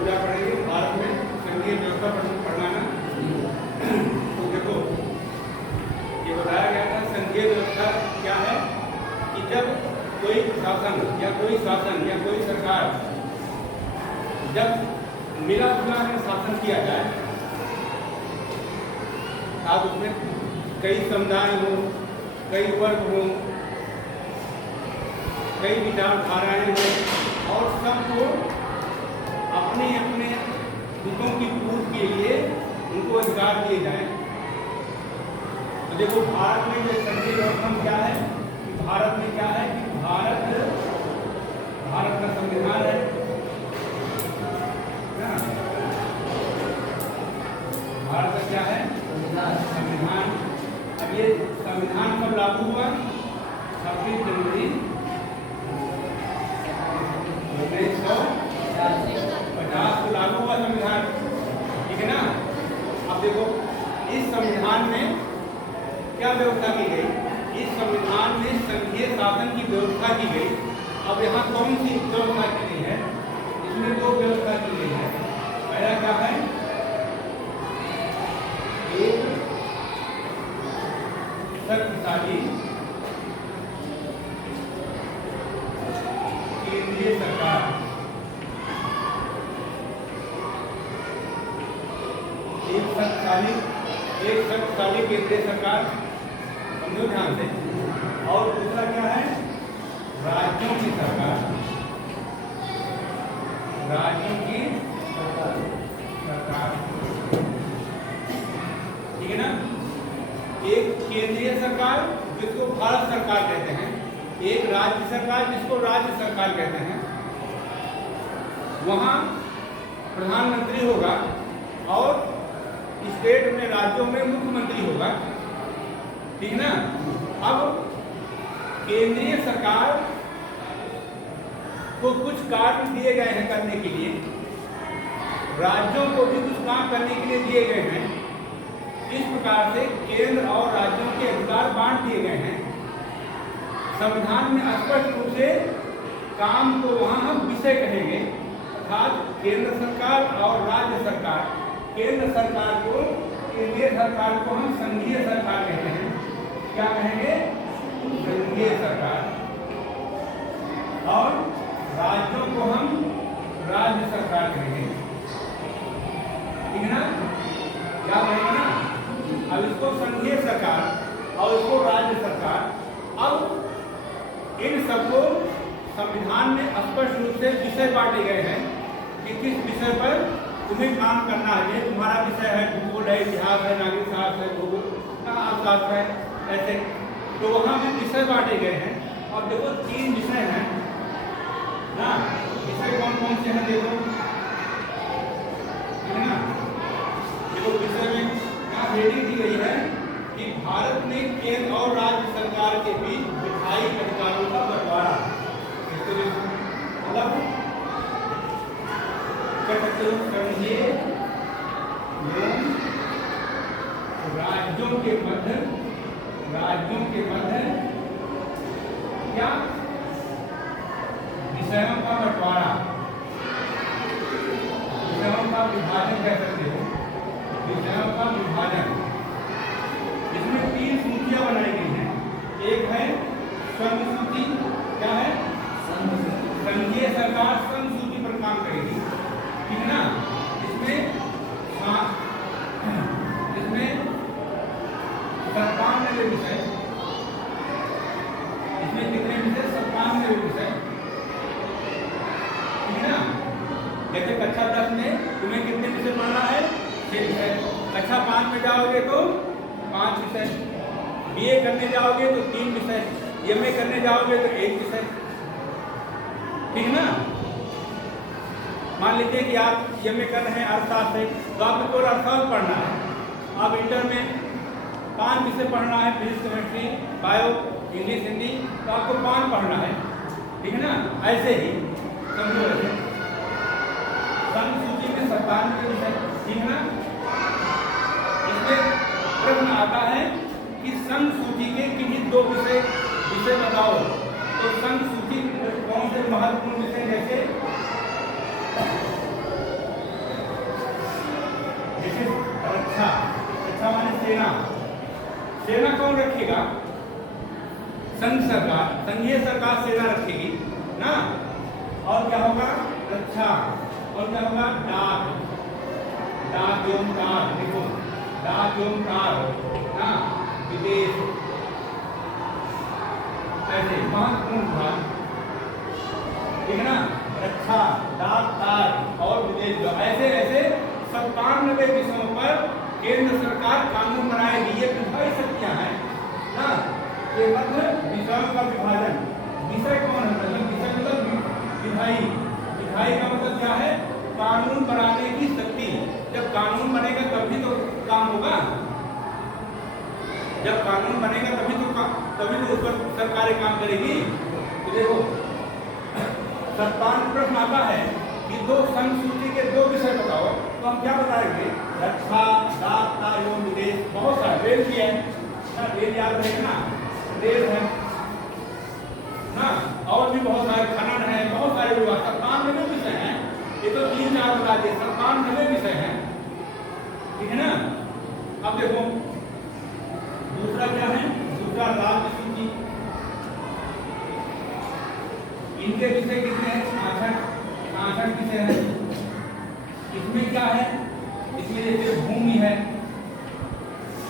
लोग क्या पढ़ेंगे, भारत में संघीय व्यवस्था पढ़ना ना। तो देखो ये बताया गया था संघीय व्यवस्था क्या है कि जब कोई शासन या कोई सरकार जब मिला जुला कर शासन किया जाए, अब उसमें कई समुदाय हो, कई वर्ग हो, कई विचारधाराएं हो और सबको अपने अपने हितों की पूर्ति के लिए उनको अधिकार दिए जाएं। तो देखो भारत में जो संघीय व्यवस्था क्या है कि भारत में क्या है कि भारत का संविधान है ना। भारत का क्या है, संविधान। अब ये संविधान कब लागू हुआ, 26 जनवरी 1950 को लागू हुआ संविधान, ठीक है ना। अब देखो इस संविधान में क्या व्यवस्था की गई, इस संविधान में संघीय शासन की व्यवस्था की गई। अब यहाँ कौन सी व्यवस्था की गई है, इसमें दो व्यवस्था की गई है। पहला क्या है, एक शक्तिशाली केंद्रीय सरकार, एक शक्तिशाली केंद्रीय सरकार, समझो ध्यान से। और दूसरा क्या है, राज्यों की सरकार, राज्यों की सरकार, ठीक है ना। एक केंद्रीय सरकार जिसको भारत सरकार कहते हैं, एक राज्य सरकार जिसको राज्य सरकार कहते हैं। वहाँ प्रधानमंत्री होगा और स्टेट में, राज्यों में मुख्यमंत्री होगा, ठीक ना। अब केंद्रीय सरकार को कुछ कार्य दिए गए हैं करने के लिए, राज्यों को भी कुछ काम करने के लिए दिए गए हैं। इस प्रकार से केंद्र और राज्यों के अधिकार बांट दिए गए हैं। संविधान में स्पष्ट रूप से काम को वहाँ हम विषय कहेंगे, अर्थात केंद्र सरकार और राज्य सरकार। केंद्र सरकार को, केंद्रीय सरकार को हम संघीय सरकार कहते हैं। क्या कहेंगे, संघीय सरकार। और राज्यों को हम राज्य सरकार कहेंगे, ठीक है ना। क्या कहेंगे ना, अब इसको संघीय सरकार और इसको राज्य सरकार। अब इन सबको संविधान में स्पष्ट रूप से विषय बांटे गए हैं कि किस विषय पर तुम्हें काम करना है। ये तुम्हारा विषय है, भूगोल है, इतिहास है, नागरिक शास्त्र है, भूगोल अर्थशास्त्र है, ऐसे तो वहाँ भी विषय बांटे गए हैं। और देखो 3 विषय हैं ना, विषय कौन कौन से हैं देखो, ठीक है ना। देखो विषय में क्या हेडिंग दी गई है कि भारत में केंद्र और राज्य सरकार के बीच विधायी अधिकारों का बंटवारा। मतलब संघीय राज्यों के मध्य क्या विषयों का बंटवारा, विषयों का विभाजन कह सकते हो, विषयों का विभाजन। इसमें 3 सूचियां बनाई गई हैं। एक है संघ सूची, क्या है, संघीय सरकार संघ सूची पर काम करेगी, ठीक है ना। इसमें 97 विषय, इसमें कितने विषय, 97 विषय, ठीक है ना। जैसे कक्षा 10 में तुम्हें कितने विषय पढ़ना है, 6 विषय। कक्षा 5 में जाओगे तो 5 विषय, बीए करने जाओगे तो 3 विषय, एमए करने जाओगे तो 1 विषय, ठीक है ना। मान लीजिए कि आप एमए कर रहे हैं अर्थशास्त्र से, तो आपको केवल अर्थशास्त्र पढ़ना है। अब इंटर में 5 विषय पढ़ना है, physics, chemistry, bio, English, Hindi, तो आपको 5 पढ़ना है, ठीक है ना। ऐसे ही समझो, संघ सूची में 97 विषय, ठीक है ना। इसमें प्रश्न आता है कि संघ सूची के किन्हीं 2 विषय बताओ। तो संघ सूची कौन से महत्वपूर्ण विषय, जैसे सेना कौन रखेगा? संघ सरकार, संघीय सरकार सेना रखेगी ना। और क्या होगा? रक्षा। और क्या होगा? डाक, डाक एवं तार, देखो डाक एवं तार ना, विदेश, ऐसे महत्वपूर्ण भाग, ठीक है ना। रक्षा, डाक, तार और विदेश, ऐसे ऐसे 97 विषयों पर केंद्र सरकार कानून बनाएगी। ये विधायी शक्तियां हैं ना। ये मतलब विषयों का विभाजन। विषय कौन है? मतलब विषय मतलब विधायी। विधायी का मतलब क्या है? कानून बनाने की शक्ति। जब कानून बनेगा तभी तो काम होगा। जब कानून बनेगा तभी तो उस पर सरकारें काम करेगी। तो देखो 57 प्रश्न आता है कि दो संघ सूची के 2 विषय बताओ, तो हम क्या बताएंगे? रक्षा, डाक, तार एवं विदेश। बहुत सारे, रेल भी है ना, रेल याद रहेगा ना, रेल है ना, और भी बहुत सारे, खनन है, बहुत सारे विभाग। 97 विषय हैं। ये तो 3-4 बता दिए, 97 विषय हैं, ठीक है ना। अब देखो दूसरा क्या है? दूसरा राज्य सूची। इनके विषय कितने हैं? 66 विषय हैं। इसमें क्या है? इसमें जैसे भूमि है।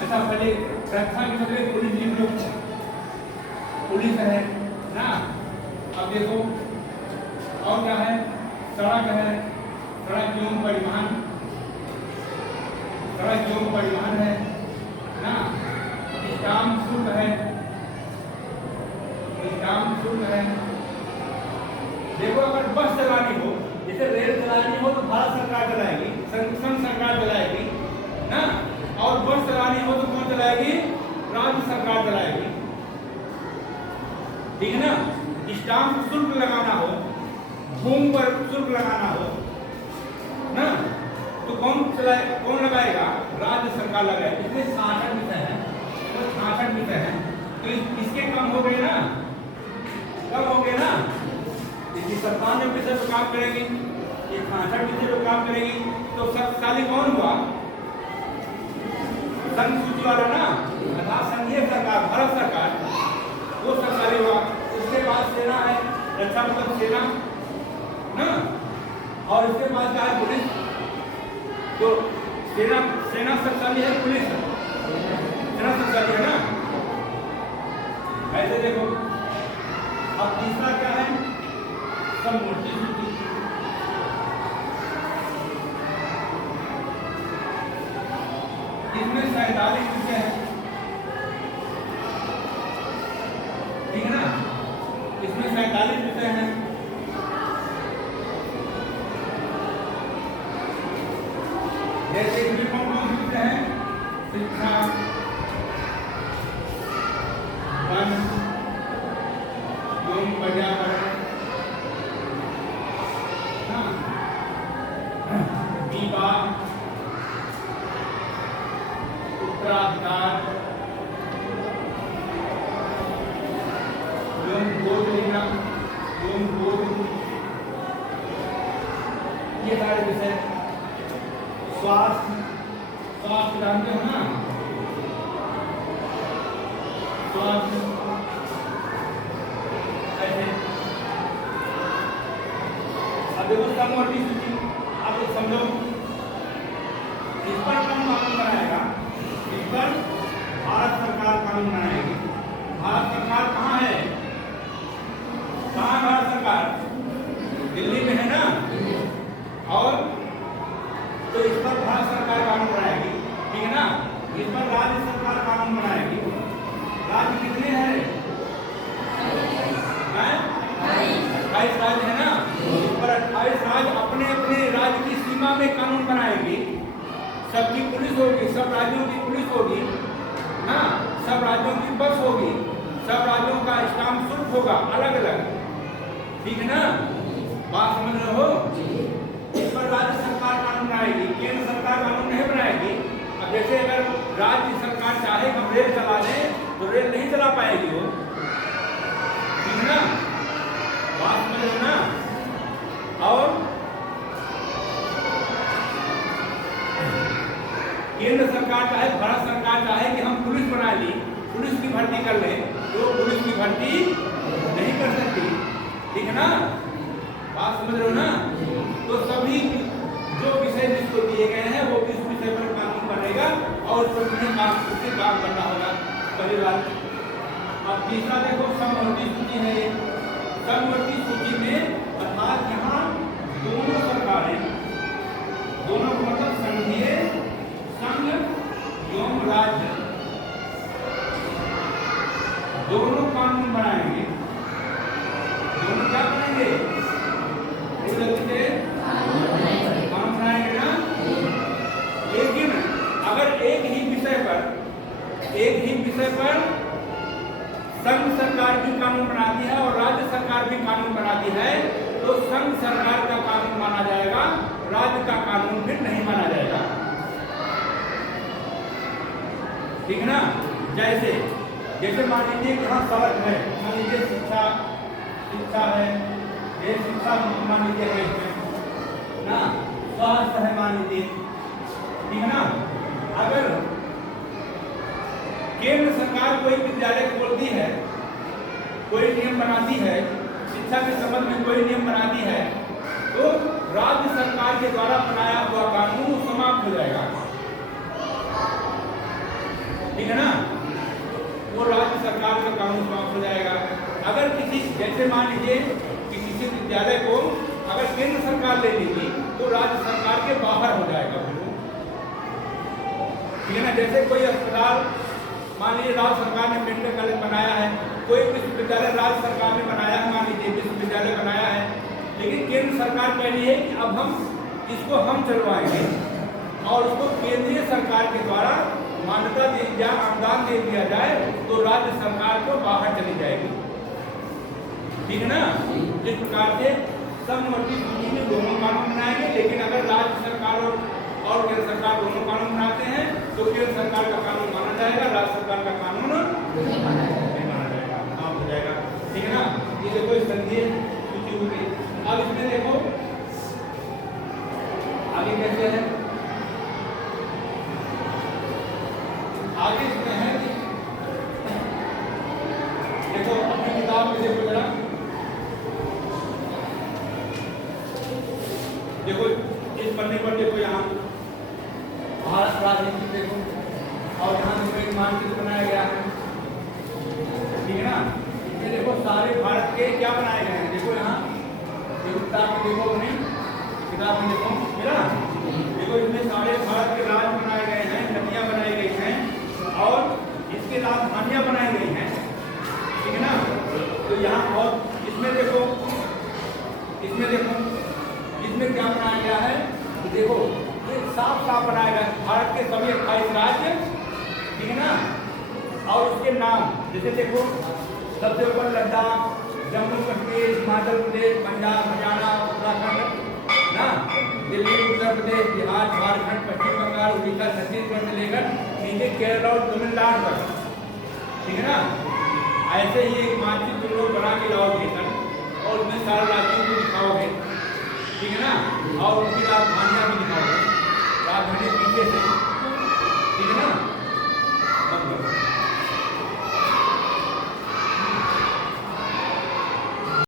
अच्छा पहले रक्षा के मतलब पुलिस लिख लो, पुलिस है ना। अब देखो और क्या है? सड़क है, सड़क एवं परिवहन, सड़क एवं परिवहन है ना। स्टाम्प शुल्क है, स्टाम्प शुल्क है। देखो अगर बस चलानी हो, जैसे रेल चलानी हो तो भारत सरकार चलाएगी, संघ सरकार चलाएगी ना। और बस चलानी हो तो कौन चलाएगी? राज्य सरकार चलाएगी, ठीक है ना। स्टाम्प शुल्क लगाना हो, भूमि पर शुल्क लगाना हो ना, तो कौन लगाएगा? राज्य सरकार लगाएगी। इसमें 66 विषय है, तो 66 विषय है, तो इसके कम हो गए ना, कम हो गए ना। इसकी 97 विषय पर काम करेगी, ये 66 विषय पर काम करेगी, तो शक्तिशाली कौन हुआ? संघ सूची वाला ना, अर्थात संघीय सरकार, भारत सरकार, वो शक्तिशाली हुआ। उसके बाद सेना है, रक्षा मतलब सेना ना। और इसके बाद क्या है? पुलिस। तो सेना शक्तिशाली है, पुलिस सेना शक्तिशाली है ना। ऐसे देखो। अब तीसरा क्या है? समवर्ती सूची। इसमें 47 विषय है, ठीक है ना। इसमें 47 विषय हैं। जैसे कौन कौन से विषय हैं? शिक्षा, वन एवं पर्यावरण, विवाह, उत्तराधिकार एवं गोद लेना एवं गोद, ये सारे विषय। स्वास्थ्य, स्वास्थ्य जानते हो ना, स्वास्थ्य ऐसे। अब देखो समवर्ती सूची, आप लोग समझो। इस पर कौन कानून बनाएगा? इस पर भारत सरकार कानून बनाएगी। भारत सरकार कहाँ है? कहाँ भारत सरकार? दिल्ली में है ना। और तो इस पर भारत सरकार कानून बनाएगी, ठीक है ना। इस पर राज्य सरकार कानून बनाएगी। राज्य कितने हैं? 28 राज्य है ना। इस पर 28 राज्य अपने अपने राज्य की सीमा में कानून बनाएगी। सबकी पुलिस होगी, सब राज्यों की पुलिस होगी ना, सब राज्यों की बस होगी, सब राज्यों का स्टाम्प शुल्क होगा अलग अलग, ठीक है ना। बात समझ रहे हो? इस पर राज्य सरकार कानून बनाएगी, केंद्र सरकार कानून नहीं बनाएगी। अब जैसे अगर राज्य सरकार चाहे हम रेल चला लें तो रेल नहीं चला पाएगी वो, ठीक है ना। बात समझ रहे हो ना। और केंद्र सरकार चाहे, भारत सरकार चाहे कि हम पुलिस बना ली, भर्ती कर ले तो पुलिस की भर्ती नहीं कर सकती, ठीक है ना? बात समझ रहे हो ना? तो सभी जो विषय जिसको दिए गए हैं वो इस विषय पर कानून बनेगा और उससे काम करना होगा। पहली बात। अब तीसरा देखो, समवर्ती सूची है। समवर्ती सूची में अर्थात यहाँ दोनों सरकारें, दोनों को मतलब संघीय, संघ एवं राज्य दोनों कानून बनाएंगे। दोनों क्या बनाएंगे? कानून बनाएंगे ना। लेकिन अगर एक ही विषय पर संघ सरकार भी कानून बनाती है और राज्य सरकार भी कानून बनाती है तो संघ सरकार का कानून माना जाएगा, राज्य का कानून फिर नहीं माना जाएगा, ठीक है ना? जैसे मान लीजिए यहाँ सड़क है, मान लीजिए शिक्षा है, ये शिक्षा मान लीजिए है इसमें ना, स्वास्थ्य है मान लीजिए, ठीक है ना? अगर केंद्र सरकार कोई विद्यालय खोलती है, कोई नियम बनाती है, शिक्षा के संबंध में कोई नियम बनाती है तो राज्य सरकार के द्वारा बनाया हुआ कानून समाप्त हो जाएगा, ठीक है ना? वो राज्य सरकार का कानून समाप्त हो जाएगा। अगर जैसे मान लीजिए कि किसी विद्यालय को अगर केंद्र सरकार ले लेगी तो राज्य सरकार के बाहर हो जाएगा, ठीक है ना? जैसे कोई अस्पताल मान लीजिए राज्य सरकार ने मेडिकल कॉलेज बनाया है, कोई विश्वविद्यालय राज्य सरकार ने बनाया है, मान लीजिए विश्वविद्यालय बनाया है, लेकिन केंद्र सरकार कह रही है कि अब हम इसको चलवाएंगे और उसको केंद्रीय सरकार के द्वारा मान्यता दे दिया, अनुदान दे दिया जाए तो राज्य सरकार को बाहर चली जाएगी, ठीक है ना? जिस प्रकार से समवर्ती सूची में दोनों कानून बनाएंगे, लेकिन अगर राज्य सरकार और केंद्र सरकार दोनों कानून बनाते हैं तो केंद्र सरकार का कानून माना जाएगा, राज्य सरकार का कानून नहीं माना जाएगा, हो जाएगा, ठीक है ना? ये देखो संघीय सूची हो गई। अब इसमें देखो आगे कैसे है, आगे इसमें है कि देखो अपनी किताब में देखो जरा, देखो इस पन्ने पर देखो, यहाँ भारत राजनीति देखो और यहाँ देखो एक मानचित्र बनाया गया है, ठीक है ना? ये देखो सारे भारत के क्या बनाए गए हैं, देखो यहाँ किताब में देखो, अपनी किताब में देखो मेरा, देखो इसमें सारे भारत के राज्य बनाए गए हैं, नदियाँ बनाई गई हैं और इसके राजधानियाँ बनाई गई हैं, ठीक है ना? तो यहाँ और इसमें देखो इसमें क्या बनाया गया है, देखो ये साफ बनाया गया भारत के सभी 28 राज्य, ठीक है ना? और उसके नाम जैसे देखो सबसे ऊपर लद्दाख, जम्मू कश्मीर, हिमाचल प्रदेश, पंजाब, हरियाणा, उत्तराखंड ना, दिल्ली, उत्तर प्रदेश, बिहार, झारखंड, पश्चिम बंगाल, उड़ीसा, छत्तीसगढ़ से लेकर नीचे केरल और तमिलनाडु तक, ठीक है ना? ऐसे ही एक मानचित्र लोग बना के लाओगे सर और उसमें सारे राज्यों को दिखाओगे, ठीक है ना? और उनकी राजधानियाँ भी दिखाओगे, राजधानी पीछे से, ठीक है ना?